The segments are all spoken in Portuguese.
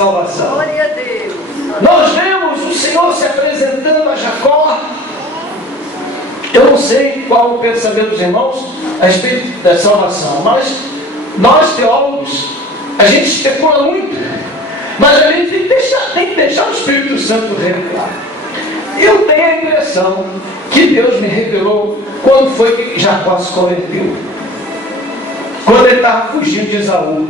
salvação. Glória a Deus. Nós vemos o Senhor se apresentando a Jacó. Eu não sei qual o pensamento dos irmãos a respeito da salvação, mas nós teólogos, a gente especula muito, mas a gente tem que deixar o Espírito Santo revelar. Eu tenho a impressão que Deus me revelou quando foi que Jacó se converteu, quando ele estava fugindo de Esaú.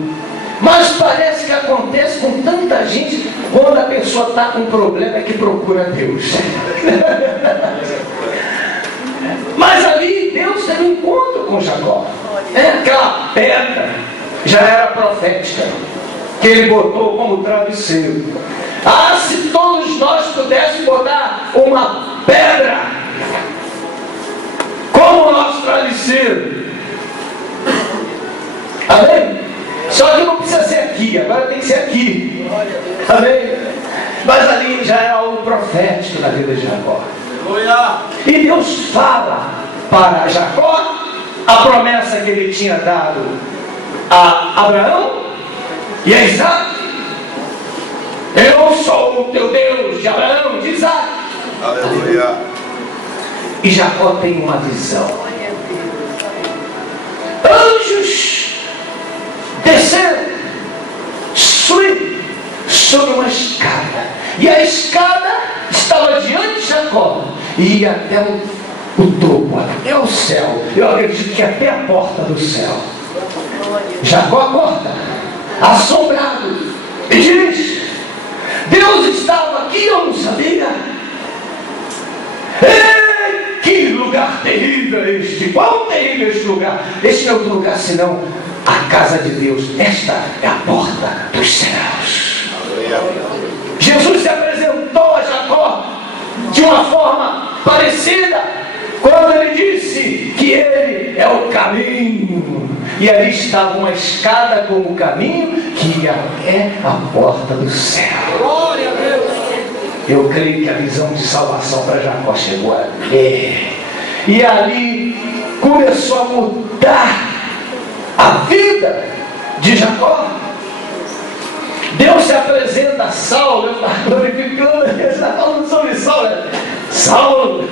Mas parece que acontece com tanta gente quando a pessoa está com um problema que procura Deus. Mas ali Deus teve um encontro com Jacó. Aquela pedra já era profética, que ele botou como travesseiro. Ah, se todos nós pudéssemos botar uma pedra como nosso travesseiro. Amém? Só que não precisa ser aqui, agora tem que ser aqui. Amém? Mas ali já é algo profético na vida de Jacó. E Deus fala para Jacó a promessa que ele tinha dado a Abraão e a Isaac. Eu sou o teu Deus, de Abraão, de Isaac. Aleluia. E Jacó tem uma visão. Anjos desceram, subiram sobre uma escada. E a escada estava diante de Jacó e ia até o topo, até o céu. Eu acredito que até a porta do céu. Jacó acorda, assombrado, e diz: Deus estava aqui, eu não sabia. Ei, que lugar terrível este! Qual terrível este lugar? Este não é outro lugar senão a casa de Deus. Esta é a porta dos céus. Jesus se apresentou a Jacó de uma forma parecida quando ele disse que ele é o caminho. E ali estava uma escada como caminho que ia até a porta do céu. Glória a Deus. Eu creio que a visão de salvação para Jacó chegou ali. E ali começou a mudar a vida de Jacó. Deus se apresenta a Saulo, eu estava glorificando, ele está falando sobre Saulo. Saulo.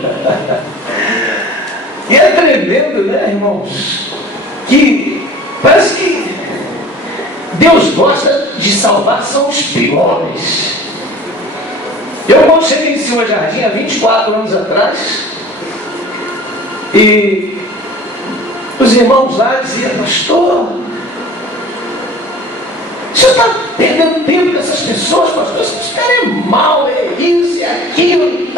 E é tremendo, né, irmãos? Que parece que Deus gosta de salvar são os piores. Eu, quando cheguei em Silva Jardim há 24 anos atrás, e os irmãos lá diziam: pastor, o senhor está perdendo tempo com essas pessoas, pastor, esse cara é mau, é isso, é aquilo,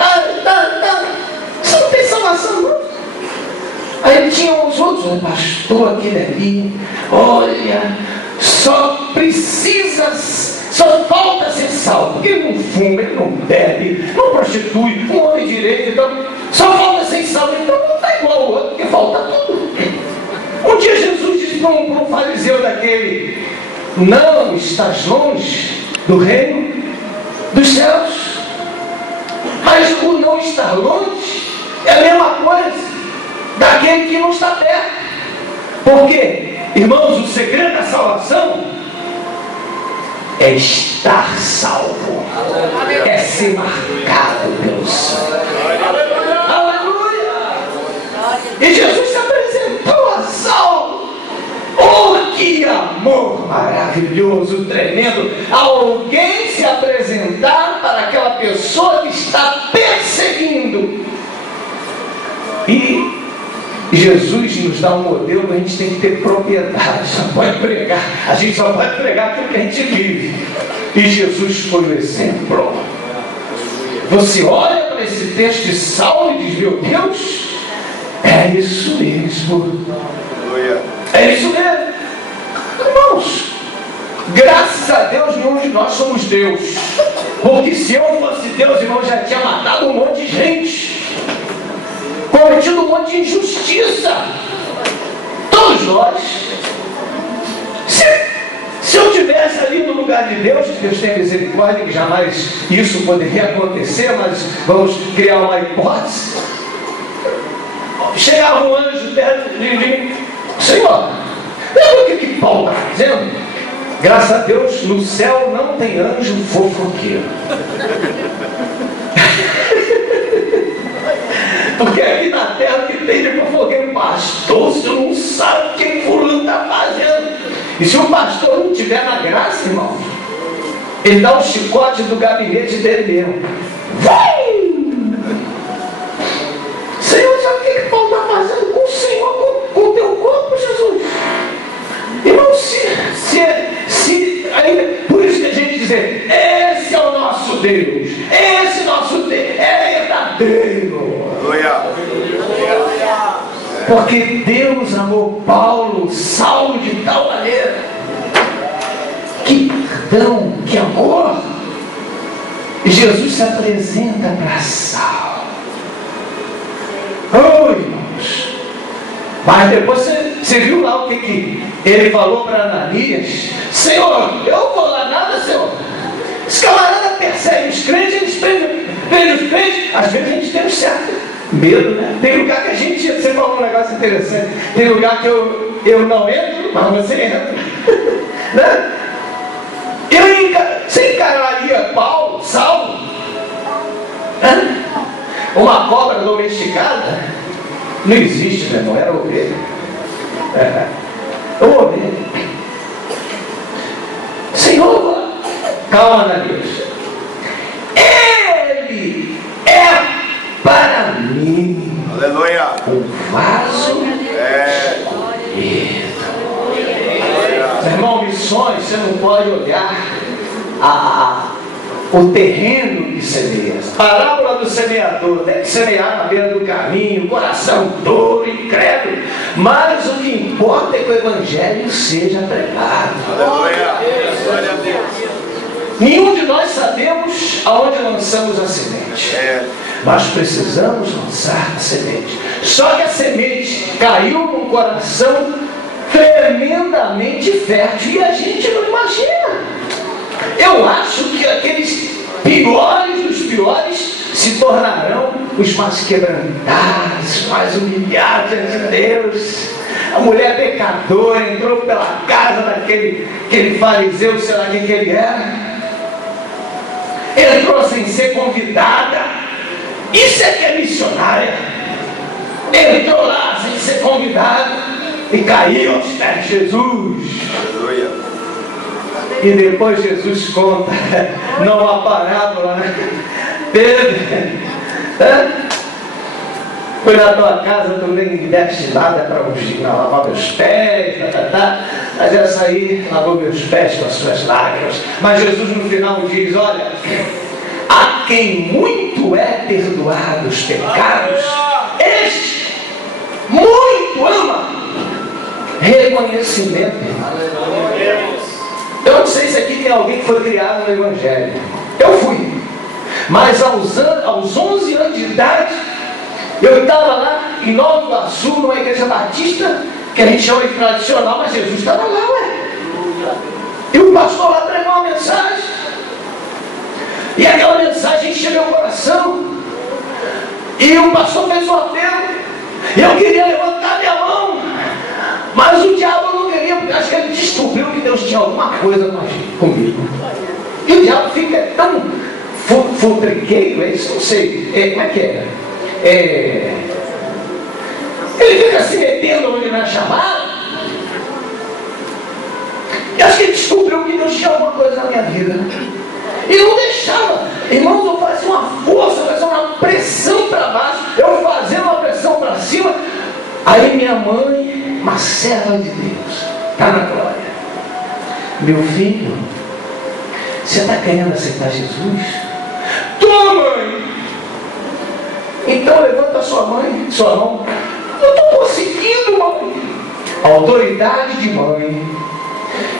você não tem salvação, não. Aí tinham os outros: pastor, aquele ali, olha, só falta ser salvo, porque ele não fuma, ele não bebe, não prostitui, um homem direito, então só falta ser salvo. Então não está igual ao outro, porque falta tudo. Um dia Jesus disse para um fariseu daquele: não estás longe do reino dos céus. Mas o não estar longe é a mesma coisa daquele que não está perto. Porque, irmãos, o segredo da salvação é estar salvo, é ser marcado pelo sangue. Aleluia! E Jesus se apresentou a Saulo. Oh, que amor maravilhoso, tremendo! Alguém se apresentar para aquela pessoa que está perseguindo. E Jesus nos dá um modelo que a gente tem que ter propriedade. Só pode pregar, a gente só pode pregar aquilo que a gente vive. E Jesus foi o exemplo. Você olha para esse texto de Saulo e diz: meu Deus, é isso mesmo. É isso mesmo. Irmãos, graças a Deus nenhum de nós somos Deus. Porque se eu fosse Deus, irmão, já tinha matado um monte de gente, cometido um monte de injustiça. Todos nós. Se eu estivesse ali no lugar de Deus, Deus tem misericórdia, que jamais isso poderia acontecer, mas vamos criar uma hipótese. Chegava um anjo perto de mim: Senhor, lembra o que Paulo está dizendo? Graças a Deus, no céu não tem anjo fofoqueiro. Porque aqui na terra que tem de fofoqueiro, pastor, você não sabe o que fulano está fazendo. E se o pastor não tiver na graça, irmão, ele dá um chicote do gabinete dele mesmo. Senhor, sabe o que Paulo está fazendo com o Senhor, com o teu corpo, Jesus? Irmão, aí, por isso que a gente diz, esse é o nosso Deus, esse nosso Deus é verdadeiro. Porque Deus amou Paulo, Saulo de tal maneira. Que perdão, que amor. E Jesus se apresenta para Saulo. Oh, irmãos. Mas depois você viu lá o que ele falou para Ananias? Senhor, eu vou lá nada, Senhor. Os camaradas perseguem os crentes, eles prendem os crentes. Às vezes a gente tem um certo medo, né? Tem lugar que a gente, você falou um negócio interessante, tem lugar que eu não entro, mas você entra. Né? Você encararia Saulo? Né? Uma cobra domesticada? Não existe, né? Não era ovelha. Ovelha. Senhor, calma, Ananias. Ele é para mim. Aleluia. Um vaso escolhido. Meu irmão, missões, você não pode olhar o terreno que semeia. Parábola do semeador, tem que semear na beira do caminho, coração duro, incrédulo. Mas o que importa é que o evangelho seja pregado. Glória a Deus. Nenhum de nós sabemos aonde lançamos a semente. Mas precisamos lançar a semente. Só que a semente caiu num coração tremendamente fértil e a gente não imagina. Eu acho que aqueles piores dos piores se tornarão os mais quebrantados, mais humilhados diante de Deus. A mulher pecadora entrou pela casa daquele fariseu, sei lá quem que ele era. Entrou sem ser convidada. Isso é que é missionária. Entrou lá sem ser convidada e caiu aos pés de Jesus. Aleluia. E depois Jesus conta, não há parábola, né? Pedro, foi na tua casa, tu nem me deste nada para lavar meus pés, mas essa aí lavou meus pés com as suas lágrimas. Mas Jesus no final diz, olha, a quem muito é perdoado os pecados, este muito ama reconhecimento. Eu não sei se aqui tem alguém que foi criado no Evangelho. Eu fui. Mas aos 11 anos de idade, eu estava lá em Nova Iguaçu, numa igreja batista, que a gente chama de tradicional, mas Jesus estava lá, ué. E o pastor lá pregou uma mensagem. E aquela mensagem encheu meu coração. E o pastor fez um apelo. E eu queria levantar minha mão. Mas o diabo não queria, porque acho que ele descobriu que Deus tinha alguma coisa comigo. E o diabo fica tão futriqueiro, isso não sei, como é que é? Ele fica se metendo onde não é chamado. E acho que ele descobriu que Deus tinha alguma coisa na minha vida. E não deixava. Irmãos, eu fazia uma força, eu fazia uma pressão para baixo, eu fazia uma pressão para cima. Aí minha mãe, uma serva de Deus, está na glória. Meu filho, você está querendo aceitar Jesus? Tua mãe! Então levanta sua mão. Não estou conseguindo, mãe. Autoridade de mãe.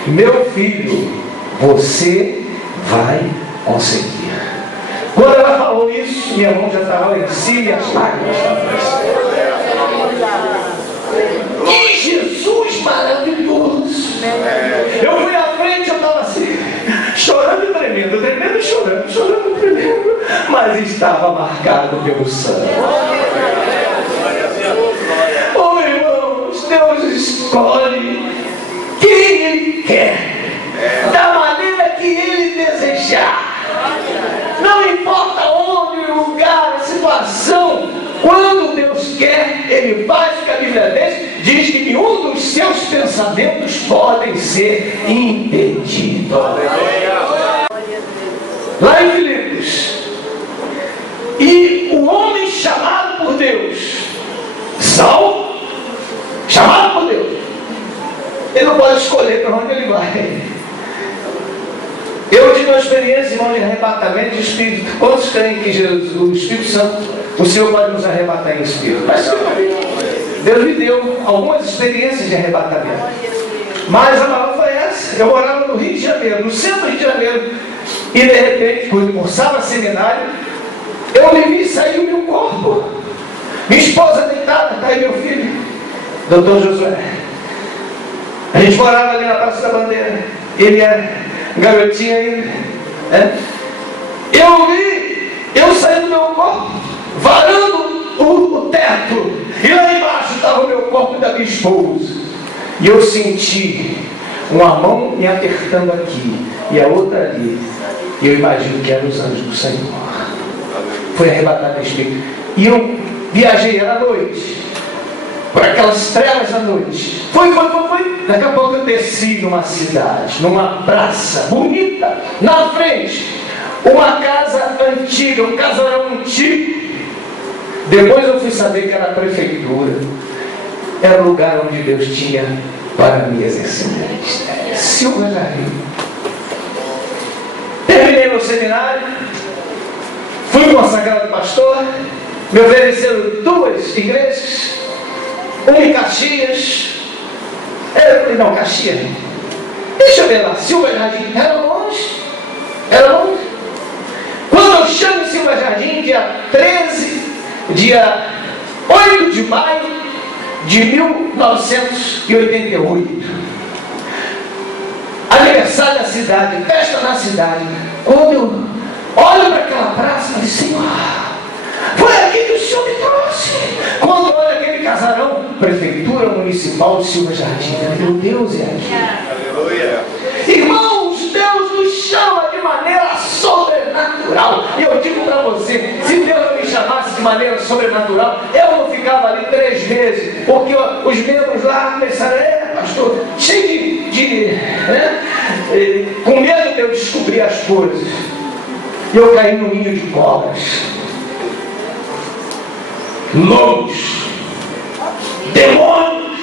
Meu filho, você vai conseguir. Quando ela falou isso, minha mão já estava lá em cima e as lágrimas estavam. Que Jesus maravilhoso! Eu fui à frente, eu estava assim, chorando e tremendo, chorando e tremendo, mas estava marcado pelo sangue. Oh, irmãos, Deus escolhe quem Ele quer. situação, quando Deus quer, Ele faz o que a Bíblia diz que nenhum dos seus pensamentos podem ser impedidos. Lá em Filipos, e o homem chamado por Deus, salvo, chamado por Deus, ele não pode escolher para onde ele vai. Eu tive uma experiência, irmão, de arrebatamento de espírito. Quantos creem que Jesus, o Espírito Santo, o Senhor pode nos arrebatar em espírito? Mas Deus me deu algumas experiências de arrebatamento. Mas a maior foi essa. Eu morava no Rio de Janeiro, no centro do Rio de Janeiro. E de repente, quando cursava seminário, eu me vi sair o meu corpo. Minha esposa deitada, está aí meu filho, Dr. Josué. A gente morava ali na Praça da Bandeira. Ele era garotinho ainda, né? Eu saí do meu corpo, varando o teto, e lá embaixo estava o meu corpo da minha esposa, e eu senti uma mão me apertando aqui e a outra ali, e eu imagino que eram os anjos do Senhor. Foi arrebatado espírito, e eu viajei, era à noite, por aquelas trevas da noite. Foi. Daqui a pouco eu desci numa cidade, numa praça bonita, na frente, uma casa antiga, um casarão antigo. Depois eu fui saber que era a prefeitura. Era o lugar onde Deus tinha para me exercer o ministério. Silva Jardim. Terminei meu seminário, fui consagrado pastor, me ofereceram 2 igrejas, uma em Caxias. Não, Caxias. Deixa eu ver lá, Silva Jardim. Era longe. Quando eu chego em Silva Jardim, dia 8 de maio de 1988. Aniversário da cidade, festa na cidade. Quando eu olho para aquela praça, eu falei, Senhor, foi aqui que o Senhor me trouxe. Quando olha aquele casarão, Prefeitura Municipal de Silva Jardim, meu Deus, é aqui. Aleluia. Irmãos, Deus nos chama de maneira sobrenatural. E eu digo para você, se Deus não me chamasse de maneira sobrenatural, eu não ficava ali 3 meses, porque os membros lá começaram, pastor, cheio com medo de eu descobrir as coisas. E eu caí no ninho de cobras, lobos, demônios.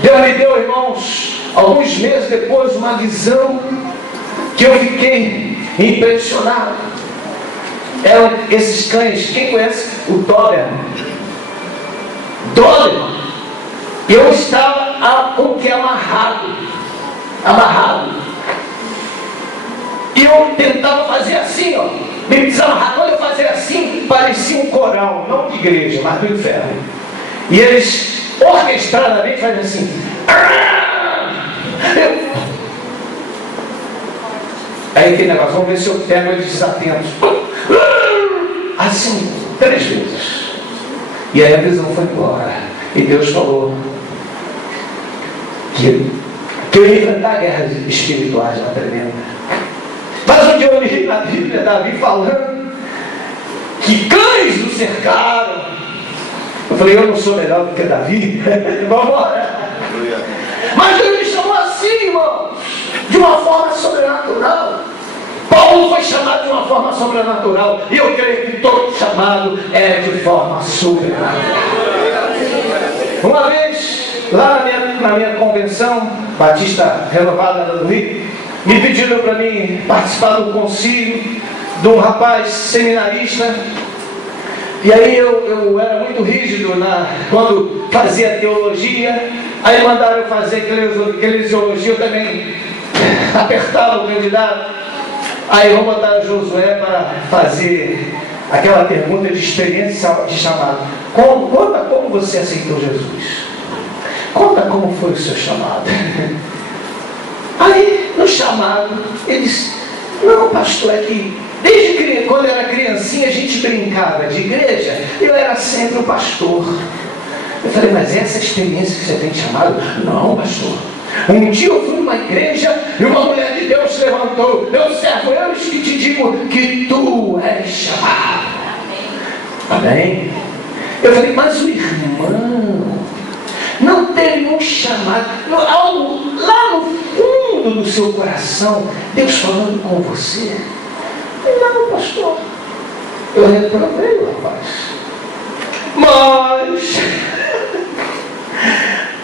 Deus me deu, irmãos, alguns meses depois, uma visão que eu fiquei impressionado. Eram esses cães, quem conhece o Doberman? Eu estava com o que amarrado. E eu tentava fazer assim, ó, me desamarrar. Quando eu fazia assim, parecia um coral, não de igreja, mas do inferno. E eles orquestradamente fazem assim. Aí aquele negócio, vamos ver se eu pego eles desatentos. Assim, 3 vezes. E aí a visão foi embora. E Deus falou que eu ia enfrentar guerras espirituais lá tremenda. Mas um dia eu li na Bíblia Davi falando que cães o cercaram. Eu falei, eu não sou melhor do que Davi. Vamos embora. Mas Deus me chamou assim, irmãos, de uma forma sobrenatural. Paulo foi chamado de uma forma sobrenatural. E eu creio que todo chamado é de forma sobrenatural. Uma vez, lá na minha convenção Batista Renovada do Rio, me pediram para mim participar do concílio de um rapaz seminarista. E aí eu era muito rígido quando fazia teologia. Aí mandaram eu fazer eclesiologia, eu também apertava o candidato. Aí vou botar o Josué para fazer aquela pergunta de experiência de chamado. Conta como você aceitou Jesus. Conta como foi o seu chamado. Aí, no chamado, ele disse, não, pastor, é que desde quando eu era criancinha a gente brincava de igreja, eu era sempre o pastor. Eu falei, mas essa experiência que você tem de chamado? Não, pastor. Um dia eu fui numa igreja e uma mulher de Deus se levantou. Meu servo, eu que te digo que tu és chamado. Amém? Eu falei, mas o irmão não teve um chamado, algo lá no fundo do seu coração, Deus falando com você? Não, pastor, eu reprovei o rapaz. Mas,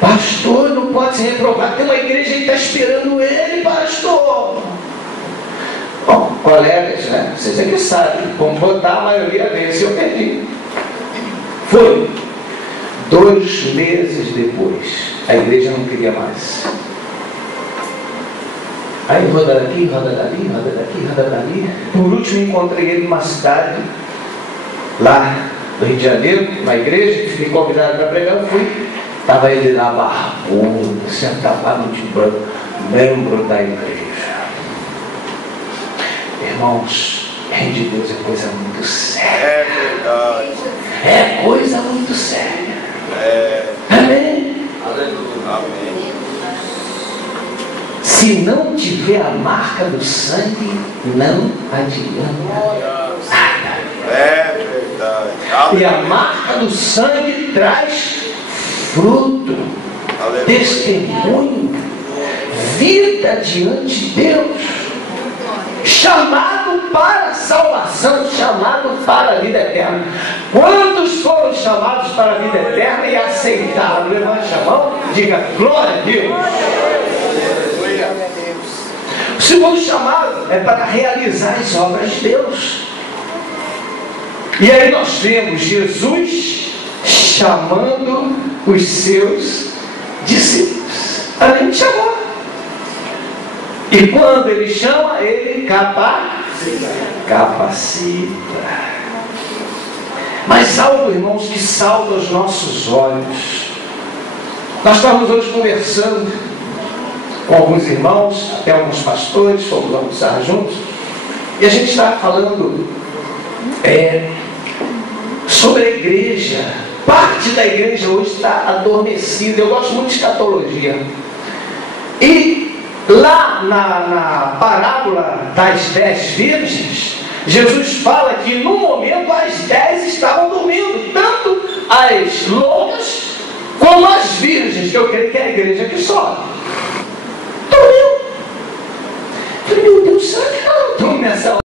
pastor, não pode ser reprovado, tem uma igreja que está esperando ele, pastor. Bom, colegas, né? Vocês é que sabem, vamos votar, a maioria vence, eu perdi. Foi 2 meses depois, a igreja não queria mais. Aí roda daqui, roda dali, roda daqui, roda dali. Por último encontrei ele numa cidade lá do Rio de Janeiro, uma igreja, fiquei convidado para pregar, eu fui. Estava ele lá barbudo, sentado de membro da igreja. Irmãos, reino de Deus é coisa muito séria. É verdade. É coisa muito séria. É. Amém? Amém. Se não tiver a marca do sangue, não adianta nada. É verdade. E a marca do sangue traz fruto, Aleluia. testemunho, vida diante de Deus. Chamado para a salvação, chamado para a vida eterna. Quantos foram chamados para a vida eterna e aceitaram? Levante a mão, diga glória a Deus. O segundo chamado é para realizar as obras de Deus. E aí nós vemos Jesus chamando os seus discípulos. Ele chamou. E quando ele chama, ele capacita. Mas algo, irmãos, que salta aos nossos olhos. Nós estávamos hoje conversando com alguns irmãos, até alguns pastores, fomos almoçar juntos, e a gente estava falando sobre a igreja. Parte da igreja hoje está adormecida. Eu gosto muito de escatologia. E lá na parábola das 10 virgens, Jesus fala que no momento as 10 estavam dormindo, tanto as loucas como as virgens, que eu creio que é a igreja que sobe. Dormiu. Falei, meu Deus, será que ela não dorme nessa hora?